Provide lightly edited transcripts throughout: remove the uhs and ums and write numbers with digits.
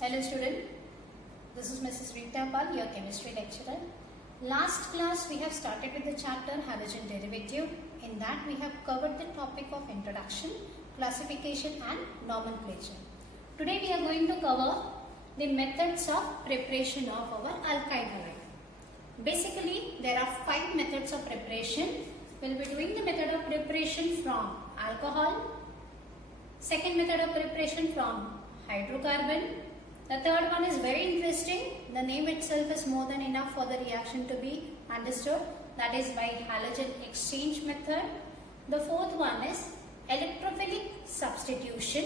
Hello student, this is Mrs. Rita Pal, your chemistry lecturer. Last class we have started with the chapter halogen derivative. In that we have covered the topic of introduction, classification and nomenclature. Today we are going to cover the methods of preparation of our alkyl halide. Basically there are 5 methods of preparation. We will be doing the method of preparation from alcohol, second method of preparation from hydrocarbon. The third one is very interesting. The name itself is more than enough for the reaction to be understood. That is by halogen exchange method. The fourth one is electrophilic substitution.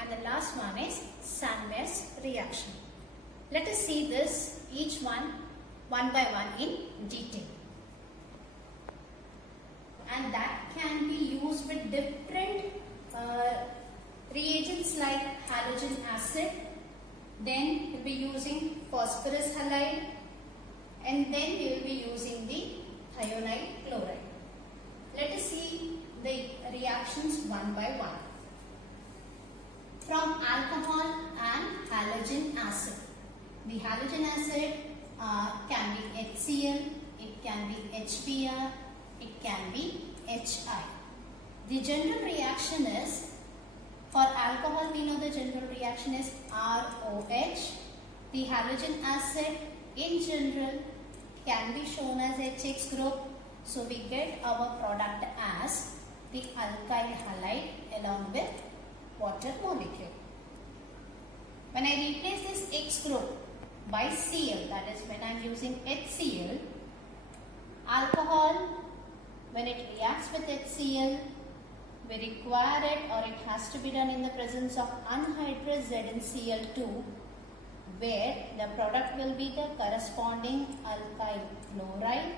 And the last one is Sandmer's reaction. Let us see this each one by one in detail. And that can be used with different reagents like halogen acid. Then we will be using phosphorus halide, and then we will be using the thionide chloride. Let us see the reactions one by one. From alcohol and halogen acid. The halogen acid can be HCl, it can be HBr, it can be HI. The general reaction is, for alcohol we know the general reaction is ROH. The halogen acid in general can be shown as HX group. So we get our product as the alkyl halide along with water molecule. When I replace this X group by Cl, that is when I am using HCl, alcohol when it reacts with HCl, we require it, or it has to be done in the presence of anhydrous ZnCl2, where the product will be the corresponding alkyl chloride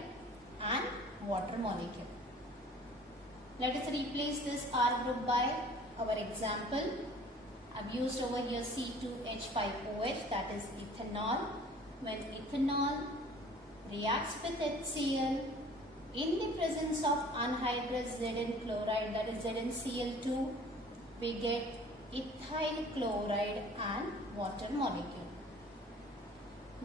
and water molecule. Let us replace this R group by our example. I have used over here C2H5OH, that is ethanol. When ethanol reacts with HCl, in the presence of anhydrous Zn chloride, that is ZnCl2, we get ethyl chloride and water molecule.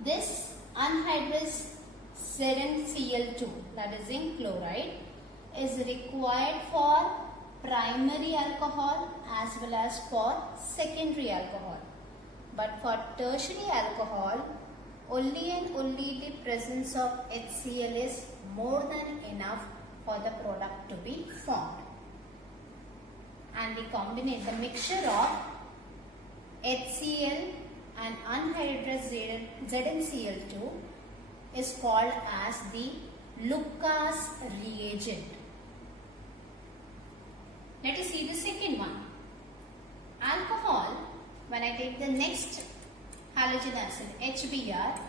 This anhydrous ZnCl2, that is zinc chloride, is required for primary alcohol as well as for secondary alcohol. But for tertiary alcohol, only and only the presence of HCl is more than enough for the product to be formed. And the mixture of HCl and anhydrous ZnCl2 is called as the Lucas reagent. Let us see the second one. Alcohol, when I take the next halogen acid HBr,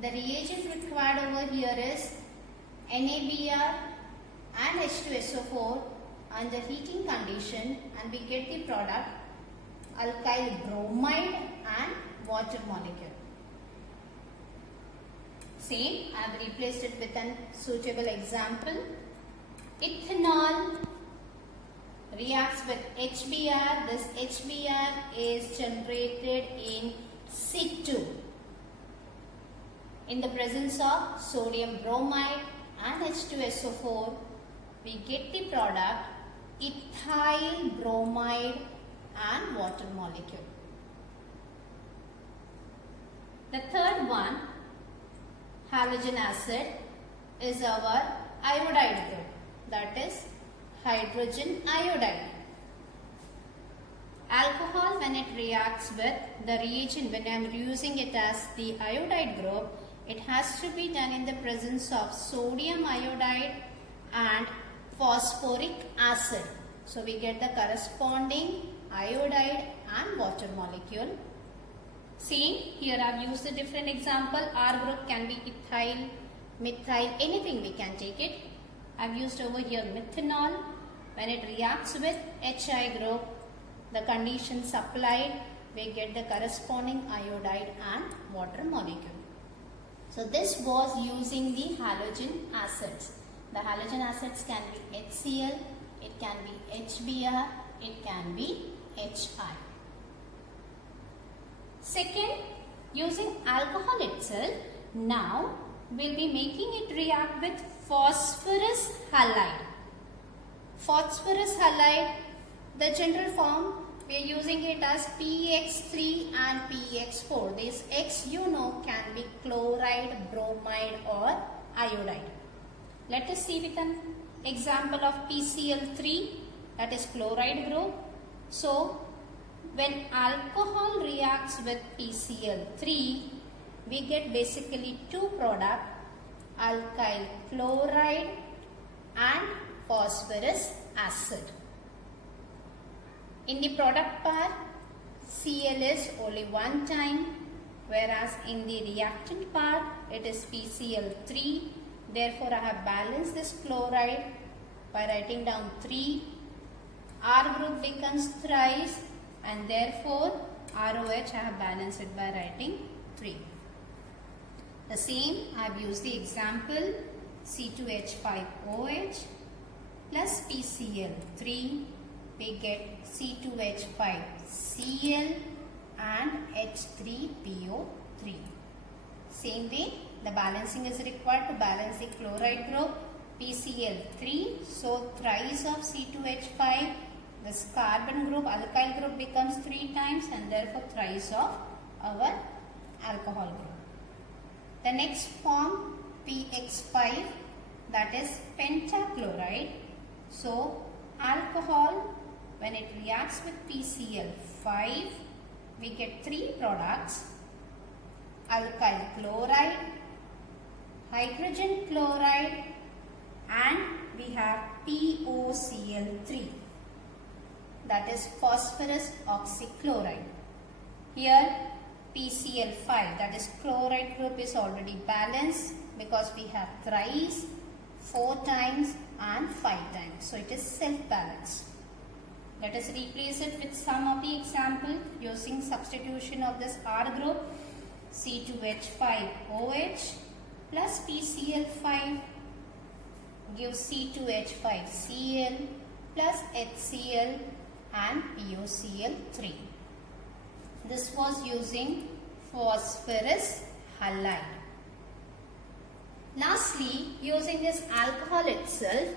the reagent required over here is NaBr and H2SO4 under heating condition, and we get the product alkyl bromide and water molecule. Same, I have replaced it with a suitable example. Ethanol reacts with HBr. This HBr is generated in situ in the presence of sodium bromide and H2SO4, we get the product ethyl bromide and water molecule. The third one, halogen acid, is our iodide group, that is hydrogen iodide. Alcohol, when it reacts with the reagent, when I am using it as the iodide group, it has to be done in the presence of sodium iodide and phosphoric acid. So we get the corresponding iodide and water molecule. Same, here I have used a different example. R group can be ethyl, methyl, anything we can take it. I have used over here methanol. When it reacts with HI group, the conditions applied, we get the corresponding iodide and water molecule. So this was using the halogen acids. The halogen acids can be HCl, it can be HBr, it can be HI. Second, using alcohol itself, now we'll be making it react with phosphorus halide. Phosphorus halide, the general form, we are using it as PX3 and PX4. This X you know can be chloride, bromide or iodide. Let us see with an example of PCl3, that is chloride group. So, when alcohol reacts with PCl3, we get basically two products, alkyl chloride and phosphorus acid. In the product part, Cl is only one time, whereas in the reactant part, it is PCl3. Therefore, I have balanced this chloride by writing down 3. R group becomes thrice, and therefore ROH I have balanced it by writing 3. The same I have used the example C2H5OH plus PCl3, we get C2H5Cl and H3PO3. Same way, the balancing is required to balance the chloride group PCl3. So thrice of C2H5, this carbon group, alkyl group becomes 3 times, and therefore thrice of our alcohol group. The next form PX5, that is pentachloride. So alcohol, when it reacts with PCl5, we get 3 products, alkyl chloride, hydrogen chloride, and we have POCl3, that is phosphorus oxychloride. Here PCl5, that is chloride group, is already balanced because we have thrice, 4 times and 5 times. So it is self-balanced. Let us replace it with some of the example using substitution of this R group. C2H5OH plus PCl5 gives C2H5Cl plus HCl and POCl3. This was using phosphorus halide. Lastly, using this alcohol itself,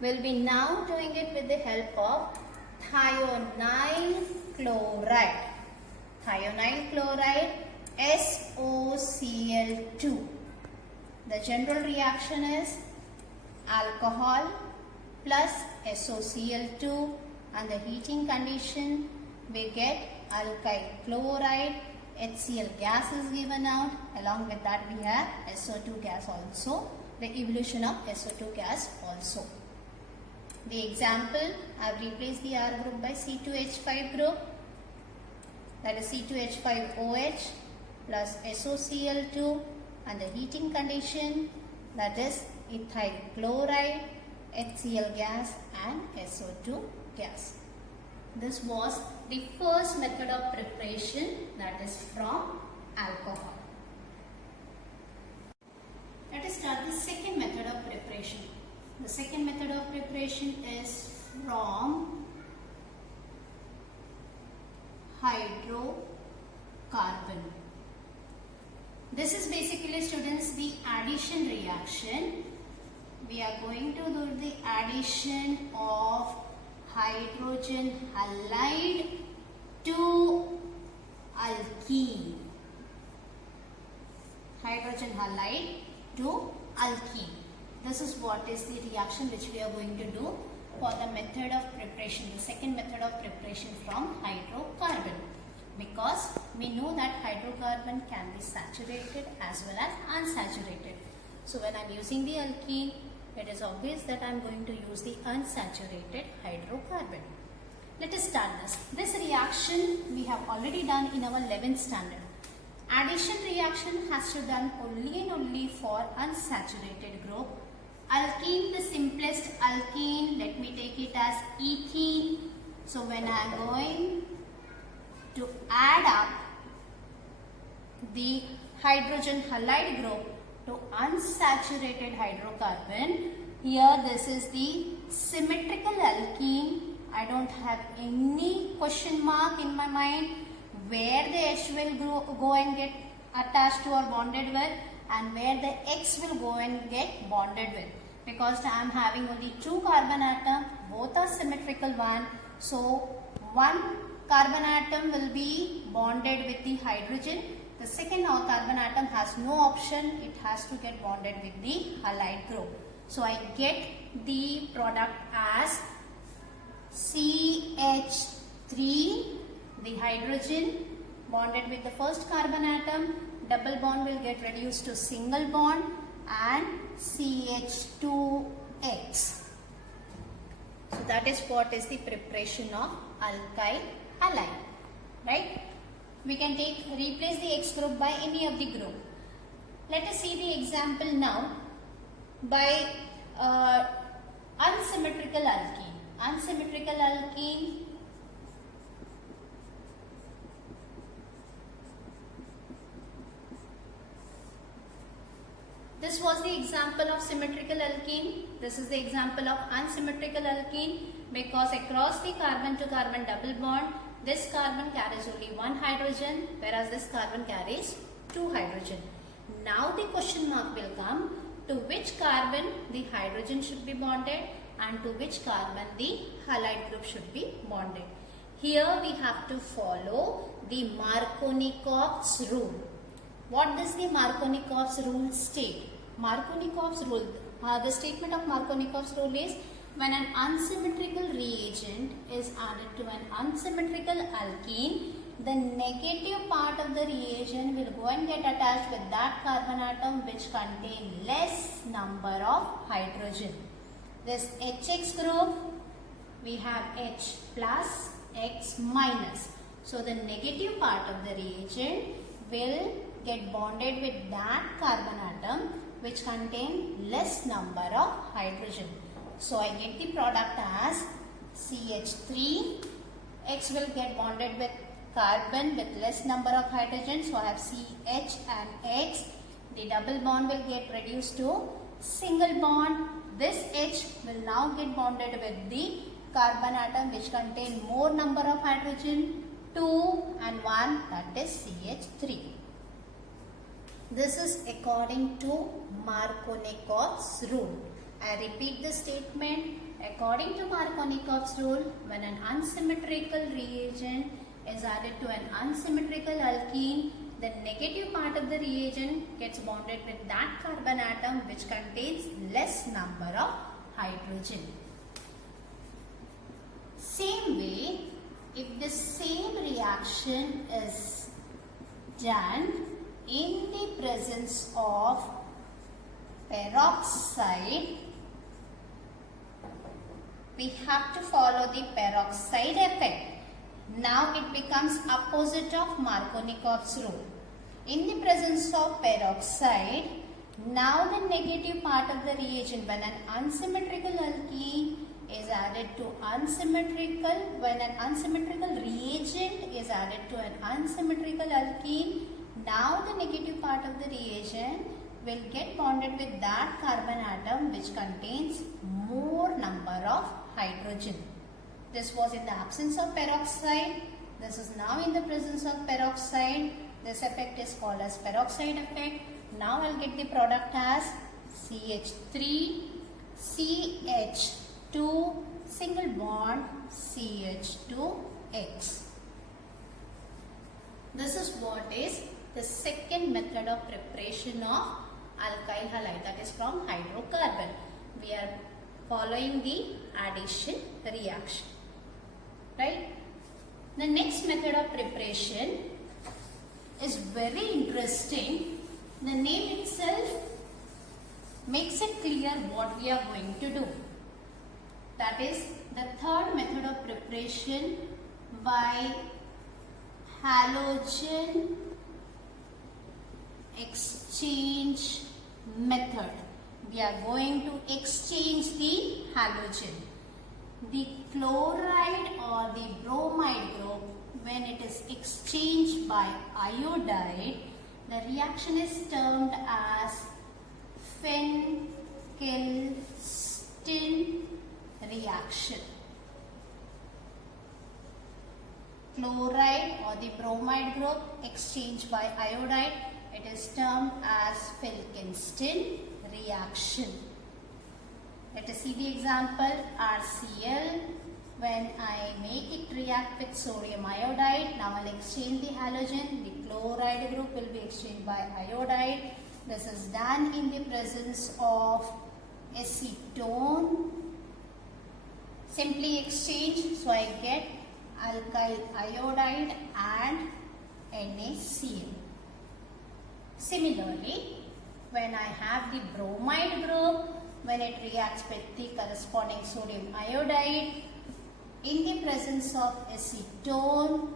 we'll be now doing it with the help of thionyl chloride. Thionyl chloride, SOCl2. The general reaction is alcohol plus SOCl2, and the heating condition we get alkyl chloride, HCl gas is given out, along with that we have SO2 gas also, the evolution of SO2 gas also. The example, I have replaced the R group by C2H5 group, that is C2H5OH plus SOCl2, and the heating condition, that is ethyl chloride, HCl gas and SO2 gas. This was the first method of preparation, that is from alcohol. Let us start the second method of preparation. The second method of preparation is from hydrocarbon. This is basically, students, the addition reaction. We are going to do the addition of hydrogen halide to alkene. Hydrogen halide to alkene. This is what is the reaction which we are going to do for the method of preparation, the second method of preparation from hydrocarbon. Because we know that hydrocarbon can be saturated as well as unsaturated. So when I am using the alkene, it is obvious that I am going to use the unsaturated hydrocarbon. Let us start this. This reaction we have already done in our 11th standard. Addition reaction has to be done only and only for unsaturated group. Alkene, the simplest alkene, let me take it as ethene. So when I am going to add up the hydrogen halide group to unsaturated hydrocarbon, here this is the symmetrical alkene. I don't have any question mark in my mind where the H will go and get attached to or bonded with, and where the X will go and get bonded with. Because I am having only 2 carbon atoms, both are symmetrical one. So one carbon atom will be bonded with the hydrogen. The second carbon atom has no option, it has to get bonded with the halide group. So I get the product as CH3, the hydrogen bonded with the first carbon atom, double bond will get reduced to single bond, and CH2X. So that is what is the preparation of alkyl halide, right? We can replace the X group by any of the group. Let us see the example now by unsymmetrical alkene. Unsymmetrical alkene, this was the example of symmetrical alkene. This is the example of unsymmetrical alkene, because across the carbon to carbon double bond, this carbon carries only 1 hydrogen, whereas this carbon carries 2 hydrogen. Now the question mark will come, to which carbon the hydrogen should be bonded and to which carbon the halide group should be bonded. Here we have to follow the Markovnikov's rule. What does the Markovnikov's rule state? Markovnikov's rule, the statement of Markovnikov's rule is, when an unsymmetrical reagent is added to an unsymmetrical alkene, the negative part of the reagent will go and get attached with that carbon atom which contain less number of hydrogen. This HX group, we have H plus, X minus. So the negative part of the reagent will get bonded with that carbon atom which contain less number of hydrogen. So I get the product as CH3, X will get bonded with carbon with less number of hydrogen, so I have CH and X. The double bond will get reduced to single bond. This H will now get bonded with the carbon atom which contain more number of hydrogen, 2 and 1, that is CH3. This is according to Markovnikov's rule. I repeat the statement. According to Markovnikov's rule, when an unsymmetrical reagent is added to an unsymmetrical alkene, the negative part of the reagent gets bonded with that carbon atom which contains less number of hydrogen. Same way, if the same reaction is done in the presence of peroxide, we have to follow the peroxide effect. Now it becomes opposite of Markovnikov's rule. In the presence of peroxide, now the negative part of the reagent, when an unsymmetrical alkene is added to unsymmetrical, when an unsymmetrical reagent is added to an unsymmetrical alkene, now the negative part of the reagent will get bonded with that carbon atom which contains more number of hydrogen. This was in the absence of peroxide. This is now in the presence of peroxide. This effect is called as peroxide effect. Now I'll get the product as CH3, CH2, single bond, CH2X. This is what is the second method of preparation of alkyl halide, that is from hydrocarbon. We are following the addition reaction, right? The next method of preparation is very interesting. The name itself makes it clear what we are going to do. That is the third method of preparation by halogen exchange method. We are going to exchange the halogen. The chloride or the bromide group, when it is exchanged by iodide, the reaction is termed as Finkelstein reaction. chloride or the bromide group exchanged by iodide. It is termed as Wilkinson reaction. Let us see the example. RCl. When I make it react with sodium iodide, now I'll exchange the halogen. The chloride group will be exchanged by iodide. This is done in the presence of acetone. Simply exchange, so I get alkyl iodide and NaCl. Similarly, when I have the bromide group, when it reacts with the corresponding sodium iodide, in the presence of acetone,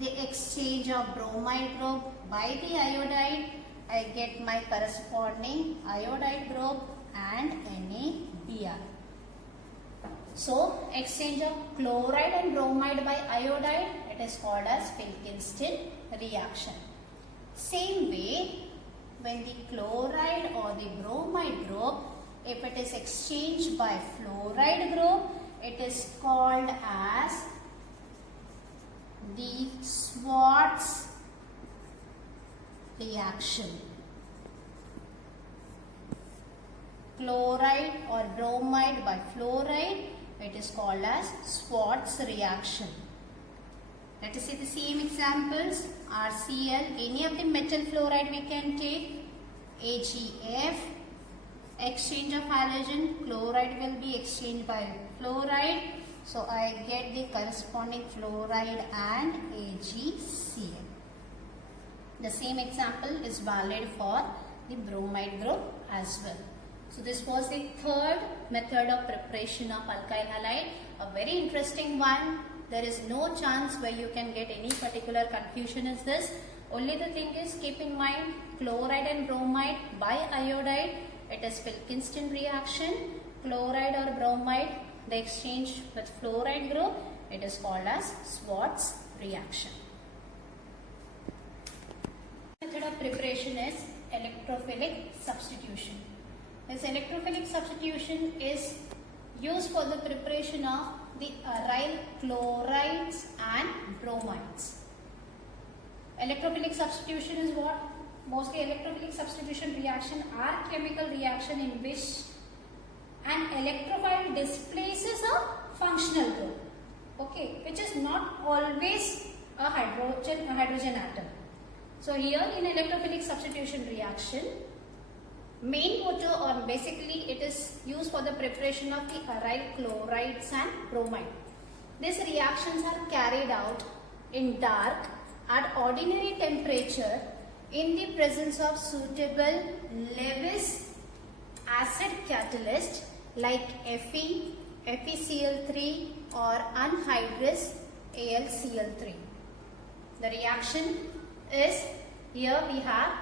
the exchange of bromide group by the iodide, I get my corresponding iodide group and NaBr. So, exchange of chloride and bromide by iodide, it is called as Wilkinson reaction. Same way, when the chloride or the bromide group, if it is exchanged by fluoride group, it is called as the Schwarz reaction. Chloride or bromide by fluoride, it is called as Schwarz reaction. Let us see the same examples. RCl, any of the metal fluoride we can take. AgF, exchange of halogen, chloride will be exchanged by fluoride. So I get the corresponding fluoride and AgCl. The same example is valid for the bromide group as well. So this was the third method of preparation of alkyl halide. A very interesting one. There is no chance where you can get any particular confusion is this. Only the thing is, keep in mind, chloride and bromide by iodide, it is Wilkinson reaction. Chloride or bromide, the exchange with fluoride group, it is called as Schwarz reaction. Method of preparation is electrophilic substitution. This electrophilic substitution is used for the preparation of the aryl chlorides and bromides. Electrophilic substitution is what? Mostly electrophilic substitution reaction are chemical reaction in which an electrophile displaces a functional group, okay, which is not always a hydrogen atom. So here in electrophilic substitution reaction, main motor or basically it is used for the preparation of the aryl chlorides and bromide. These reactions are carried out in dark at ordinary temperature in the presence of suitable Lewis acid catalyst like Fe, FeCl3 or anhydrous AlCl3. The reaction is, here we have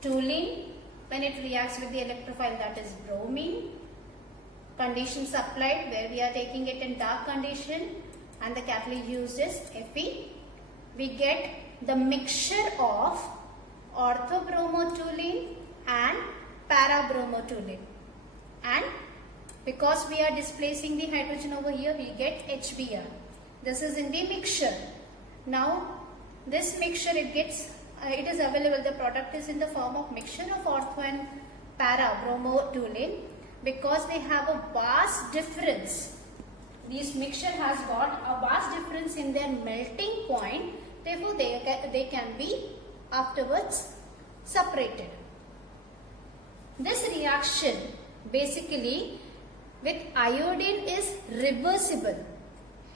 toluene. When it reacts with the electrophile, that is bromine. Conditions applied where we are taking it in dark condition and the catalyst used is Fe. We get the mixture of orthobromotoluene and parabromotoluene, and because we are displacing the hydrogen over here, we get HBr. This is in the mixture. Now this mixture it is available, the product is in the form of mixture of ortho and parabromotoluene. Because they have a vast difference, this mixture has got a vast difference in their melting point, therefore they can be afterwards separated. This reaction basically with iodine is reversible.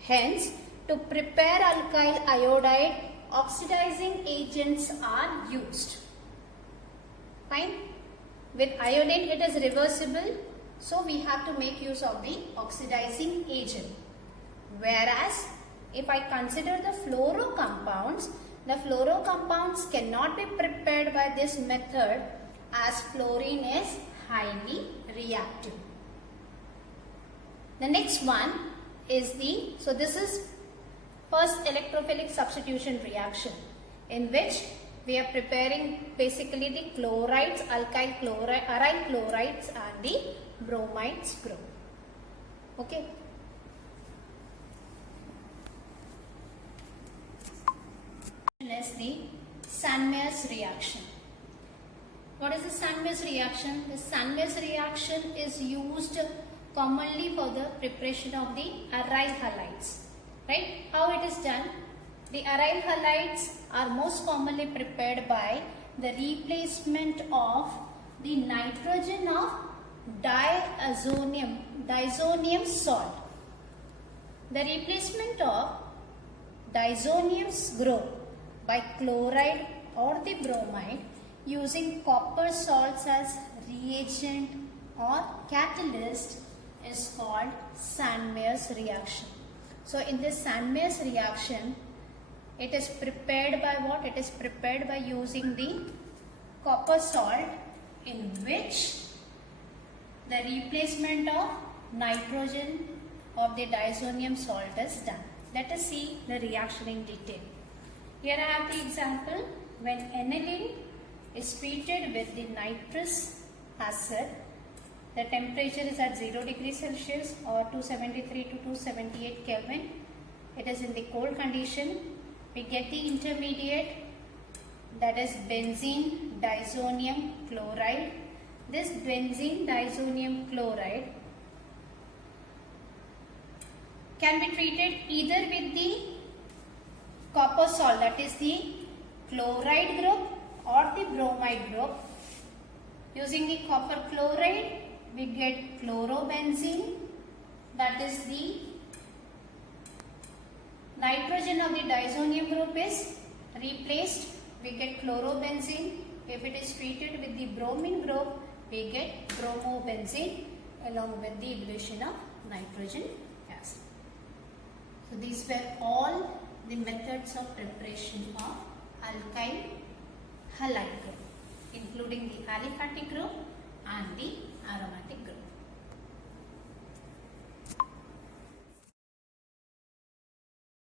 Hence, to prepare alkyl iodide, oxidizing agents are used. Fine. With iodine it is reversible, so we have to make use of the oxidizing agent. Whereas if I consider the fluorocompounds, the fluorocompounds cannot be prepared by this method as fluorine is highly reactive. The next one is so this is first electrophilic substitution reaction in which we are preparing basically the chlorides, aryl chlorides and the bromides group. Okay. is the Sandmeyer's reaction. What is the Sandmeyer's reaction? The Sandmeyer's reaction is used commonly for the preparation of the aryl halides. Right? How it is done? The aryl halides are most commonly prepared by the replacement of the nitrogen of diazonium salt. The replacement of diazonium's group by chloride or the bromide using copper salts as reagent or catalyst is called Sandmeyer's reaction. So in this Sandmeyer's reaction, it is prepared by what? It is prepared by using the copper salt, in which the replacement of nitrogen of the diazonium salt is done. Let us see the reaction in detail. Here I have the example. When aniline is treated with the nitrous acid, the temperature is at 0 degrees Celsius or 273 to 278 Kelvin. It is in the cold condition. We get the intermediate, that is benzene diazonium chloride. This benzene diazonium chloride can be treated either with the copper salt, that is the chloride group, or the bromide group. Using the copper chloride, we get chlorobenzene, that is the nitrogen of the diazonium group is replaced, we get chlorobenzene. If it is treated with the bromine group, we get bromobenzene along with the evolution of nitrogen gas. So these were all the methods of preparation of alkyl halide group, including the aliphatic group and the aromatic